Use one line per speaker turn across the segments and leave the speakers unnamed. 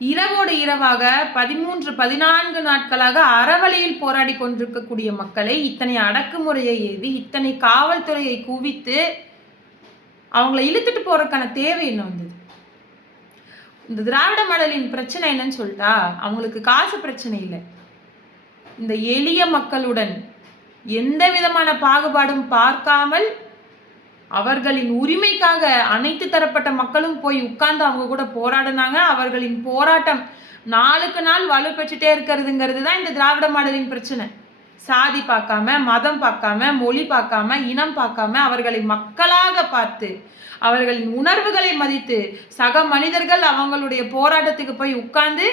இரவோடு இரவாக பதிமூன்று பதினான்கு நாட்களாக அறவழியில் போராடி கொண்டிருக்கக்கூடிய மக்களை இத்தனை அடக்குமுறையை எழுதி இத்தனை காவல்துறையை குவித்து அவங்கள இழுத்துட்டு போறதுக்கான தேவை என்ன வந்தது? இந்த திராவிட மடலின் பிரச்சனை என்னன்னு சொல்லிட்டா அவங்களுக்கு காசு பிரச்சனை இல்லை. இந்த எளிய மக்களுடன் எந்த விதமான பாகுபாடும் பார்க்காமல் அவர்களின் உரிமைக்காக அனைத்து தரப்பட்ட மக்களும் போய் உட்கார்ந்து அவங்க கூட போராடினாங்க. அவர்களின் போராட்டம் நாளுக்கு நாள் வலுப்பெற்றுட்டே இருக்கிறதுங்கிறது தான் இந்த திராவிட மாடலின் பிரச்சனை. சாதி பார்க்காம மதம் பார்க்காம மொழி பார்க்காம இனம் பார்க்காம அவர்களை மக்களாக பார்த்து அவர்களின் உணர்வுகளை மதித்து சக மனிதர்கள் அவங்களுடைய போராட்டத்துக்கு போய் உட்கார்ந்து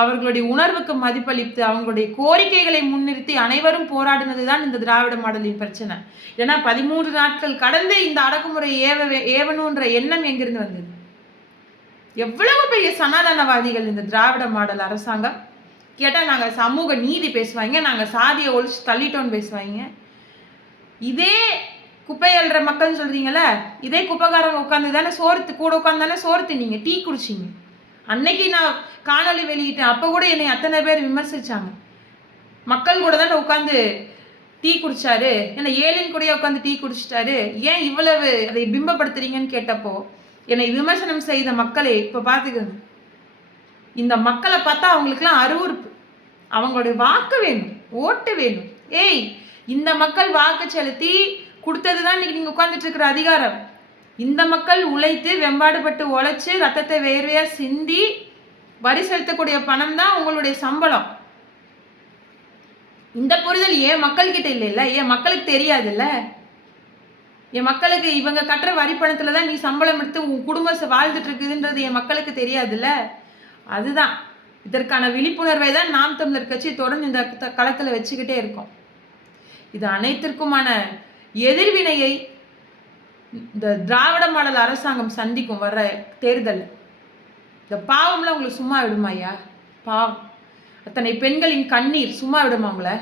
அவர்களுடைய உணர்வுக்கு மதிப்பளித்து அவங்களுடைய கோரிக்கைகளை முன்னிறுத்தி அனைவரும் போராடினது தான் இந்த திராவிட மாடலின் பிரச்சனை. ஏன்னா பதிமூன்று நாட்கள் கடந்து இந்த அடக்குமுறை ஏவ ஏவணுன்ற எண்ணம் எங்கிருந்து வந்தது? எவ்வளவு பெரிய சனாதனவாதிகள் இந்த திராவிட மாடல் அரசாங்கம்? கேட்டால் நாங்கள் சமூக நீதி பேசுவாங்க நாங்கள் சாதியை ஒழிச்சு தள்ளிட்டோன்னு பேசுவாங்க. இதே குப்பை அள்ளுற மக்கள்னு சொல்கிறீங்களே இதே குப்பைக்காரங்க உட்காந்து தானே சோர்த்து கூட உட்காந்து தானே சோர்த்து நீங்கள் டீ குடிச்சிங்க. அன்னைக்கு நான் காணொளி வெளியிட்டேன். அப்போ கூட என்னை அத்தனை பேர் விமர்சிச்சாங்க. மக்கள் கூட தானே உட்காந்து டீ குடித்தாரு என்னை ஏழின் கூடயே உட்காந்து டீ குடிச்சிட்டாரு. ஏன் இவ்வளவு அதை பிம்பப்படுத்துறீங்கன்னு கேட்டப்போ என்னை விமர்சனம் செய்த மக்களே இப்போ பார்த்துக்கங்க இந்த மக்களை பார்த்தா அவங்களுக்குலாம் அருவருப்பு. அவங்களுடைய வாக்கு வேணும் ஓட்டு வேணும். ஏய் இந்த மக்கள் வாக்கு செலுத்தி கொடுத்தது தான் இன்னைக்கு நீங்கள் உட்காந்துட்டு இருக்கிற அதிகாரம். இந்த மக்கள் உழைத்து வெம்பாடுபட்டு உழைச்சி ரத்தத்தை வேர்வையாக சிந்தி வரி செலுத்தக்கூடிய பணம் தான் உங்களுடைய சம்பளம். இந்த புரிதல் ஏன் மக்கள்கிட்ட இல்லைல்ல? ஏன் மக்களுக்கு தெரியாதுல்ல? என் மக்களுக்கு இவங்க கட்டுற வரி பணத்தில் தான் நீ சம்பளம் எடுத்து உன் குடும்பம் வாழ்ந்துட்டு இருக்குதுன்றது என் மக்களுக்கு தெரியாதுல்ல? அதுதான். இதற்கான விழிப்புணர்வை தான் நாம் தமிழர் கட்சி தொடர்ந்து இந்த களத்தில் வச்சுக்கிட்டே இருக்கோம். இது அனைத்திற்குமான எதிர்வினையை இந்த திராவிட மாடல் அரசாங்கம் சந்திக்கும் வர்ற தேர்தல் இந்த பாவம்லாம் உங்களுக்கு சும்மா விடுமா ஐயா? பாவம். அத்தனை பெண்களின் கண்ணீர் சும்மா விடுமா உங்களை?